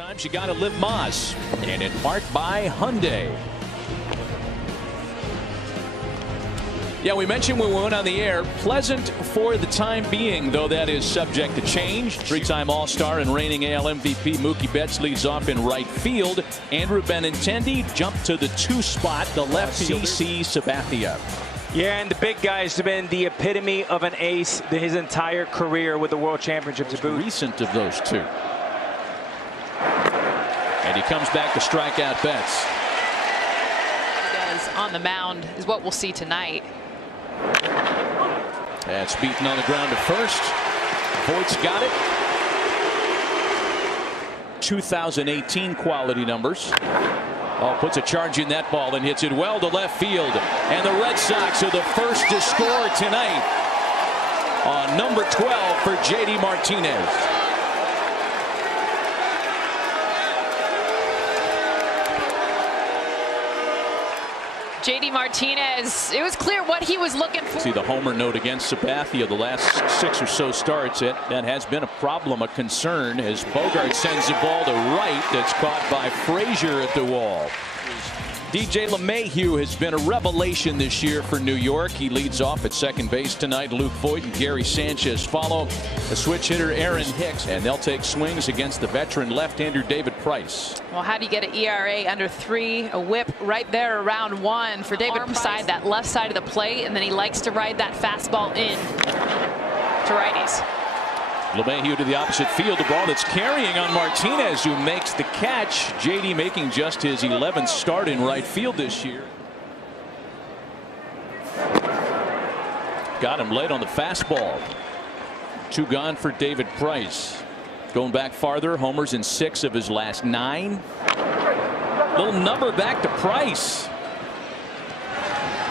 Sometimes you got to live Moss, and in part by Hyundai. Yeah, we mentioned when we went on the air, pleasant for the time being, though that is subject to change. Three-time All-Star and reigning AL MVP Mookie Betts leads off in right field. Andrew Benintendi jumped to the 2 spot, the left fielder CC Sabathia. Yeah, and the big guy's been the epitome of an ace his entire career with the World Championship to boot. Recent of those two. And he comes back to strike out Betts. He does on the mound is what we'll see tonight. That's beaten on the ground to first. Voigt's got it. 2018 quality numbers. Oh, puts a charge in that ball and hits it well to left field. And the Red Sox are the first to score tonight on number 12 for J.D. Martinez. J.D. Martinez, it was clear what he was looking for. See the homer note against Sabathia the last 6 or so starts. That has been a problem, a concern, as Bogart sends the ball to right. That's caught by Frazier at the wall. DJ LeMahieu has been a revelation this year for New York. He leads off at second base tonight. Luke Voigt and Gary Sanchez follow. A switch hitter Aaron Hicks, and they'll take swings against the veteran left-hander David Price. Well, how do you get an ERA under 3? A whip right there around 1 for David Price, that left side of the plate, and then he likes to ride that fastball in to righties. LeMahieu to the opposite field. The ball that's carrying on Martinez, who makes the catch. J.D. making just his 11th start in right field this year. Got him late on the fastball. 2 gone for David Price. Going back farther, homers in 6 of his last 9. Little number back to Price.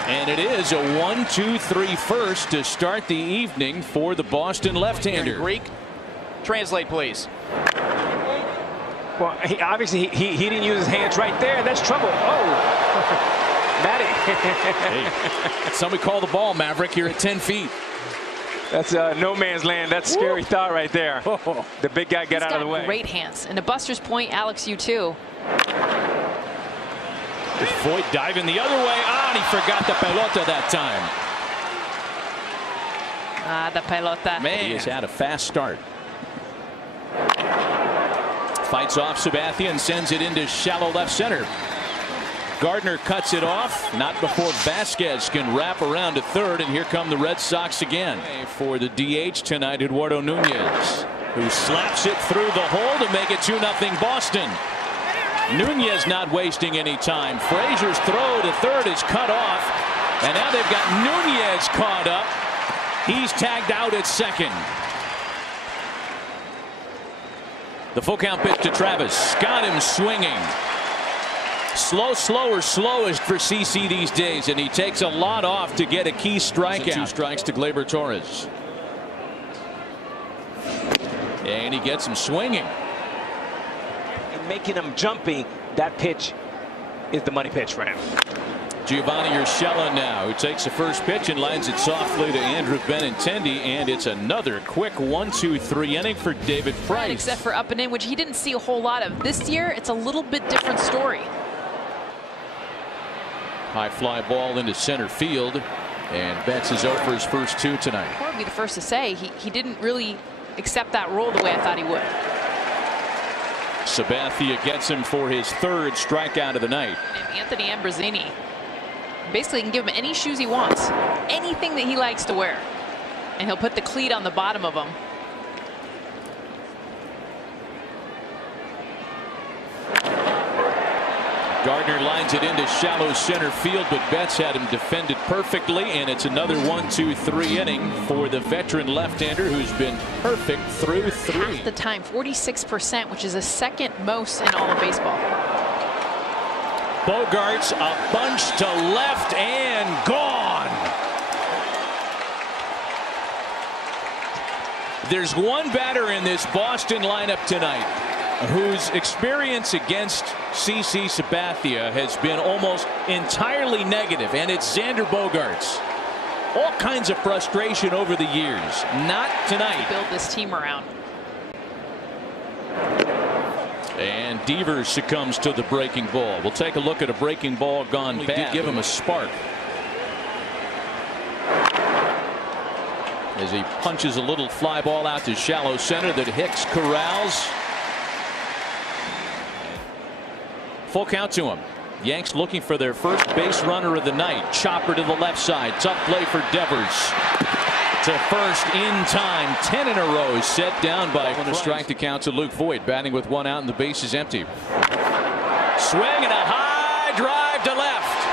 And it is a 1-2-3 first to start the evening for the Boston left-hander. Greek, translate please. Well, obviously he didn't use his hands right there. That's trouble. Oh, Matty. Hey, somebody call the ball, Maverick. You're at 10 feet. That's no man's land. That's a scary thought right there. The big guy got out of the way. Great hands. And to Buster's point, Alex, you too. Voigt diving the other way. And he forgot the pelota that time. The pelota. Man, he has had a fast start. Fights off Sabathia and sends it into shallow left center. Gardner cuts it off, not before Vasquez can wrap around to third, and here come the Red Sox again. For the DH tonight, Eduardo Nunez, who slaps it through the hole to make it 2-0 Boston. Nunez not wasting any time. Frazier's throw to third is cut off, and now they've got Nunez caught up. He's tagged out at second. The full count pitch to Travis. Got him swinging. Slowest for CC these days, and he takes a lot off to get a key strikeout. 2 strikes to Gleyber Torres. And he gets him swinging. And making him jumpy, that pitch is the money pitch for him. Giovanni Urshela now, who takes the first pitch and lines it softly to Andrew Benintendi, and it's another quick 1-2-3 inning for David Price. Except for up and in, which he didn't see a whole lot of. This year, it's a little bit different story. High fly ball into center field, and Betts is out for his first 2 tonight. I would be the first to say he didn't really accept that role the way I thought he would. Sabathia gets him for his 3rd strikeout of the night. And Anthony Ambrosini basically can give him any shoes he wants, anything that he likes to wear, and he'll put the cleat on the bottom of them. Gardner lines it into shallow center field, but Betts had him defended perfectly, and it's another 1-2-3 inning for the veteran left-hander who's been perfect through 3. Half the time, 46%, which is the 2nd most in all of baseball. Bogarts a bunch to left and gone. There's one batter in this Boston lineup tonight whose experience against CC Sabathia has been almost entirely negative, and it's Xander Bogaerts. All kinds of frustration over the years. Not tonight. Build this team around. And Devers succumbs to the breaking ball. We'll take a look at a breaking ball gone bad. Give him a spark as he punches a little fly ball out to shallow center that Hicks corrals. Full count to him. Yanks looking for their first base runner of the night. Chopper to the left side. Tough play for Devers. To first in time. 10 in a row set down by a strike to count to Luke Voit, batting with one out and the base is empty. Swing and a high drive to left.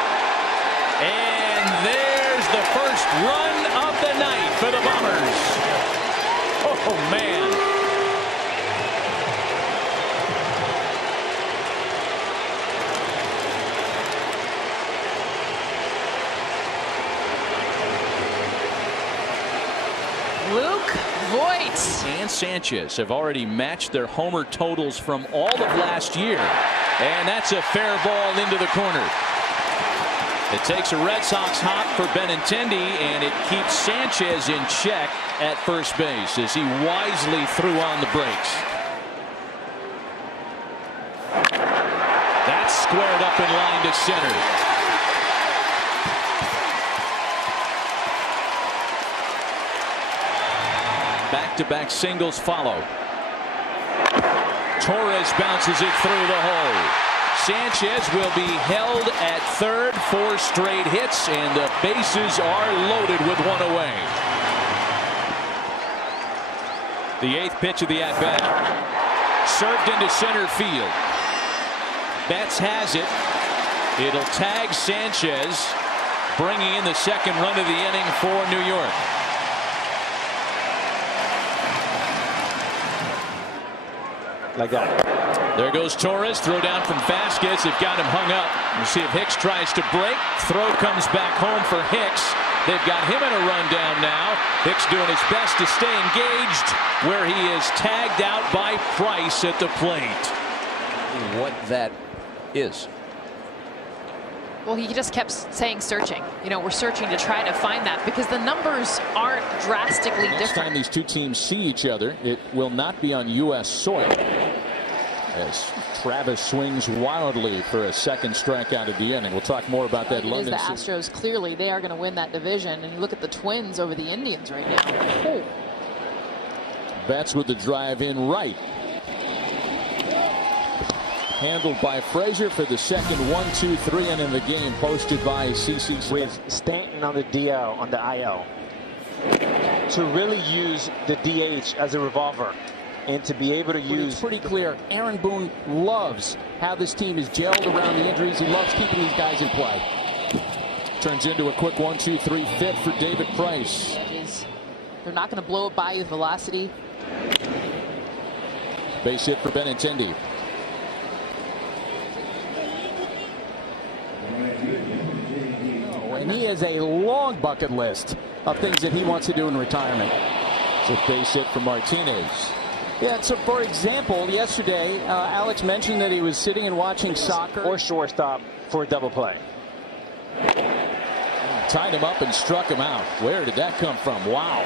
And there's the first run of the night for the Bombers. Oh man. Luke Voit and Sanchez have already matched their homer totals from all of last year. And that's a fair ball into the corner. It takes a Red Sox hop for Benintendi, and it keeps Sanchez in check at first base as he wisely threw on the brakes. That's squared up in line to center. Back-to-back singles follow. Torres bounces it through the hole. Sanchez will be held at third. 4 straight hits, and the bases are loaded with one away. The 8th pitch of the at-bat. Served into center field. Betts has it. It'll tag Sanchez, bringing in the second run of the inning for New York. Like that. There goes Torres. Throw down from Vasquez. They've got him hung up. We'll see if Hicks tries to break. Throw comes back home for Hicks. They've got him in a rundown now. Hicks doing his best to stay engaged, where he is tagged out by Price at the plate. What that is. Well, he just kept saying searching. You know, we're searching to try to find that because the numbers aren't drastically different. Next time these two teams see each other, it will not be on U.S. soil. As Travis swings wildly for a second strikeout of the inning. We'll talk more about that. London. The Astros, clearly they are going to win that division, and you look at the Twins over the Indians right now. Oh. Betts with the drive in right. Handled by Frazier for the second 1-2-3 and in the game, posted by CC with Stanton on the DL on the IL to really use the DH as a revolver and to be able to use. It's pretty clear Aaron Boone loves how this team is gelled around the injuries. He loves keeping these guys in play. Turns into a quick 1-2-3 fit for David Price. They're not going to blow it by you with velocity. Base hit for Benintendi. And he has a long bucket list of things that he wants to do in retirement. It's a base hit for Martinez. Yeah, so for example, yesterday, Alex mentioned that he was sitting and watching soccer. Or shortstop for a double play. Tied him up and struck him out. Where did that come from? Wow.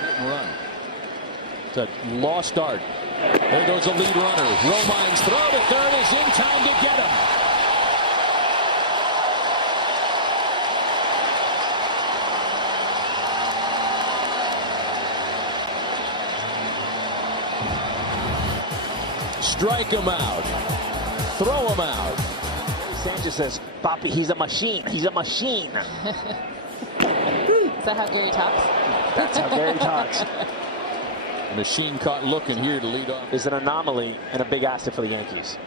Hit and run. It's a lost start. There goes a lead runner. Romine's throw to third is in time to get him. Strike him out. Throw him out. Sanchez says, Papi, he's a machine. He's a machine. Is that how Gary talks? That's how Gary talks. Machine caught looking here to lead off. Is an anomaly and a big asset for the Yankees.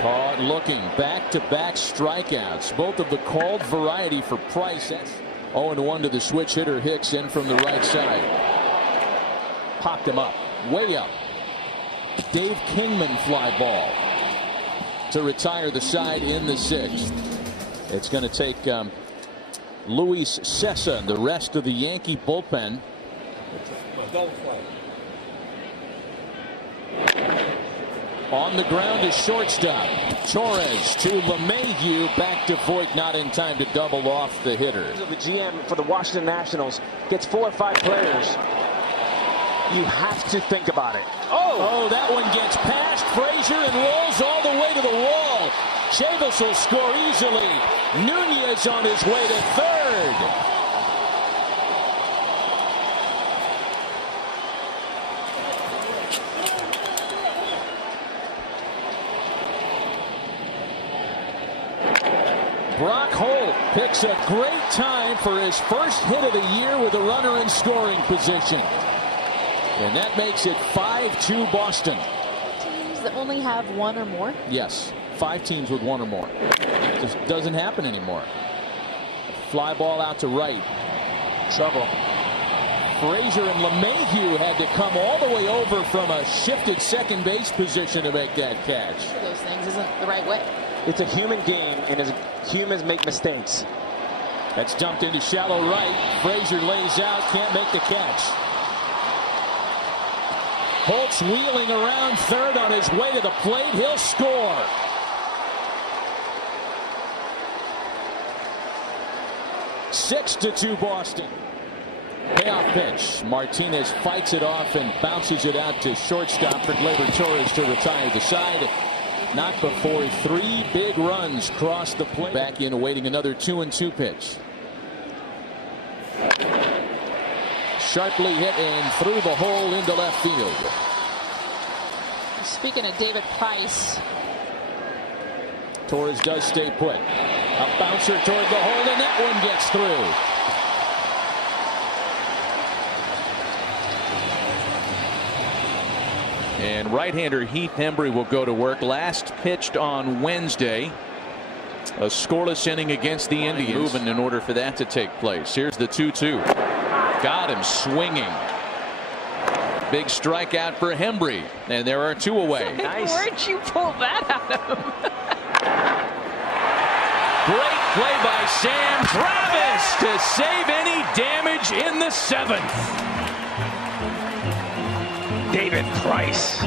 Caught looking. Back-to-back strikeouts. Both of the called variety for Price. 0-1 to the switch hitter Hicks in from the right side. Popped him up. Way up. Dave Kingman fly ball to retire the side in the 6th. It's going to take Luis Cessa and the rest of the Yankee bullpen. On the ground to shortstop. Torres to LeMahieu. Back to Voit, not in time to double off the hitter. The GM for the Washington Nationals gets 4 or 5 players You have to think about it. Oh, that one gets past Frazier and rolls all the way to the wall. Chavis will score easily. Nunez on his way to third. Brock Holt picks a great time for his first hit of the year with a runner in scoring position. And that makes it 5-2 Boston. Teams that only have one or more? Yes, 5 teams with one or more. Just doesn't happen anymore. Fly ball out to right. Trouble. Frazier and LeMahieu had to come all the way over from a shifted second base position to make that catch. Those things isn't the right way. It's a human game, and as humans make mistakes. That's dumped into shallow right. Frazier lays out, can't make the catch. Holt's wheeling around third on his way to the plate. He'll score. Six to 2 Boston. Payoff pitch. Martinez fights it off and bounces it out to shortstop for Gleyber Torres to retire the side. Not before 3 big runs cross the plate. Back in awaiting another 2-2 pitch. Sharply hit and through the hole into left field. Speaking of David Price. Torres does stay put. A bouncer toward the hole, and that one gets through. And right-hander Heath Hembree will go to work. Last pitched on Wednesday. A scoreless inning against the Indians. Moving in order for that to take place. Here's the 2-2. Got him swinging. Big strikeout for Hembree. And there are 2 away. Nice. Where'd you pull that out of? Great play by Sam Travis to save any damage in the 7th. David Price.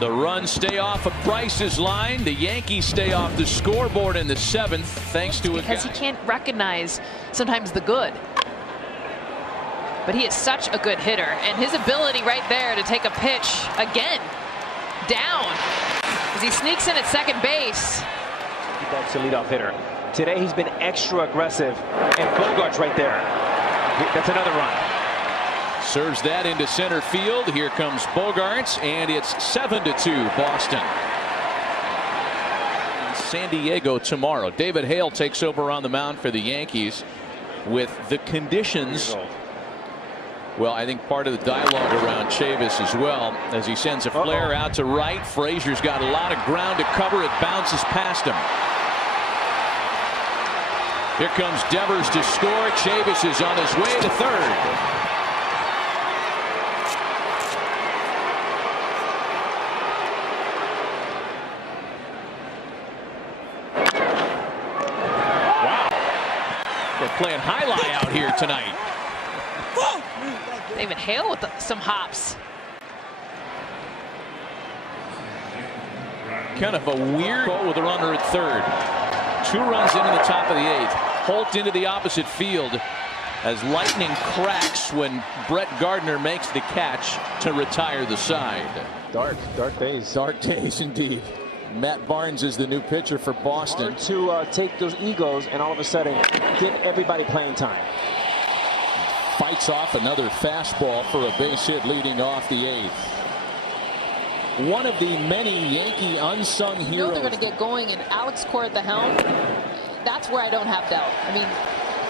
The runs stay off of Price's line. The Yankees stay off the scoreboard in the 7th thanks to a Because he can't recognize sometimes the good. But he is such a good hitter, and his ability right there to take a pitch again down as he sneaks in at second base. That's the leadoff hitter. Today he's been extra aggressive, and Bogart's right there. That's another run. Serves that into center field. Here comes Bogarts, and it's 7-2 Boston. San Diego tomorrow. David Hale takes over on the mound for the Yankees with the conditions. Well, I think part of the dialogue around Chavis as well, as he sends a flare out to right. Frazier's got a lot of ground to cover. It bounces past him. Here comes Devers to score. Chavis is on his way to third. Playing highlight out here tonight. David Hale with some hops. Kind of a weird goal with a runner at third. 2 runs into the top of the 8th. Holt into the opposite field as lightning cracks when Brett Gardner makes the catch to retire the side. Dark days. Dark days indeed. Matt Barnes is the new pitcher for Boston. Hard to take those egos and all of a sudden get everybody playing time. Fights off another fastball for a base hit leading off the 8th. One of the many Yankee unsung heroes. You know they're going to get going, and Alex Cora at the helm. That's where I don't have doubt. I mean,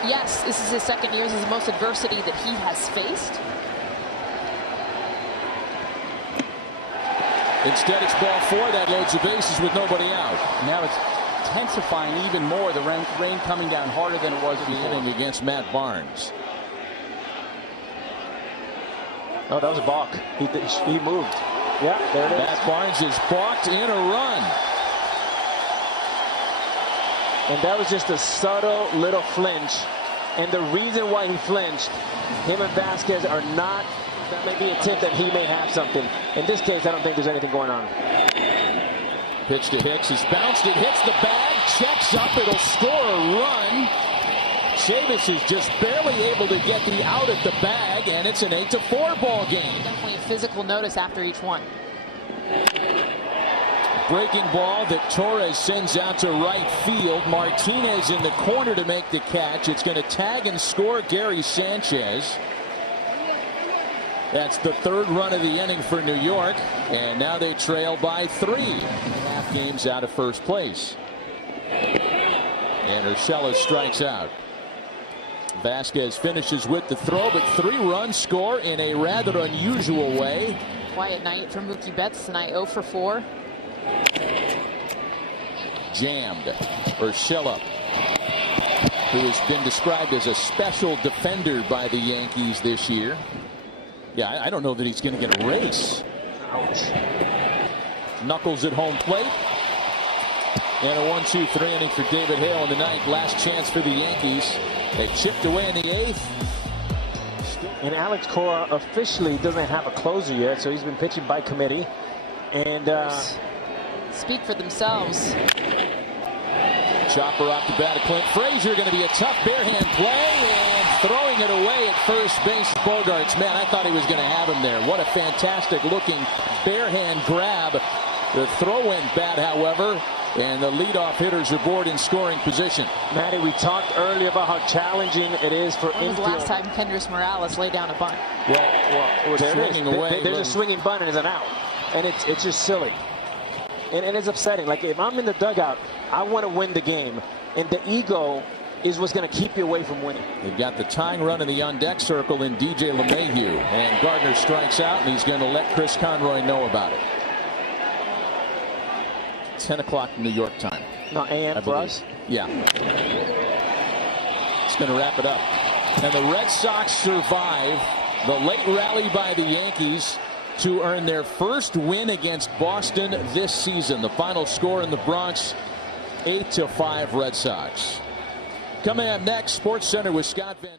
yes, this is his 2nd year. This is the most adversity that he has faced. Instead, it's ball 4 that loads the bases with nobody out. Now it's intensifying even more. The rain coming down harder than it was The inning against Matt Barnes. Oh, that was a balk. He moved. Yeah, there it is. Matt Barnes is balked in a run. And that was just a subtle little flinch. And the reason why he flinched, him and Vasquez are not. That may be a tip that he may have something. In this case, I don't think there's anything going on. Pitch to Hicks is bounced. It hits the bag. Checks up. It'll score a run. Chavis is just barely able to get the out at the bag, and it's an 8-4 ball game. Definitely a physical notice after each one. Breaking ball that Torres sends out to right field. Martinez in the corner to make the catch. It's going to tag and score Gary Sanchez. That's the third run of the inning for New York, and now they trail by 3.5 games out of first place. And Urshela strikes out. Vasquez finishes with the throw, but 3-run score in a rather unusual way. Quiet night for Mookie Betts tonight, 0 for 4. Jammed. Urshela, who has been described as a special defender by the Yankees this year. Yeah, I don't know that he's going to get a race. Ouch. Knuckles at home plate. And a 1-2-3 inning for David Hale in the ninth. Last chance for the Yankees. They chipped away in the 8th. And Alex Cora officially doesn't have a closer yet, so he's been pitching by committee. And speak for themselves. Chopper off the bat of Clint Frazier. Going to be a tough barehand play, and throwing it away at first base. Bogarts, man, I thought he was going to have him there. What a fantastic looking barehand grab. The throw went bad, however, and the leadoff hitters are aboard in scoring position. Matty, we talked earlier about how challenging it is for When was the last time Kendrys Morales laid down a bunt? Well, there it is. Away, there's a swinging bunt and it's an out, and it's just silly, and it's upsetting. Like, if I'm in the dugout, I want to win the game, and the ego is what's going to keep you away from winning. They've got the tying run in the on-deck circle in DJ LeMahieu, and Gardner strikes out, and he's going to let Chris Conroy know about it. 10 o'clock New York time. No, AM for us? Yeah. It's going to wrap it up. And the Red Sox survive the late rally by the Yankees to earn their first win against Boston this season. The final score in the Bronx, 8-5 Red Sox. Coming up next, SportsCenter with Scott Van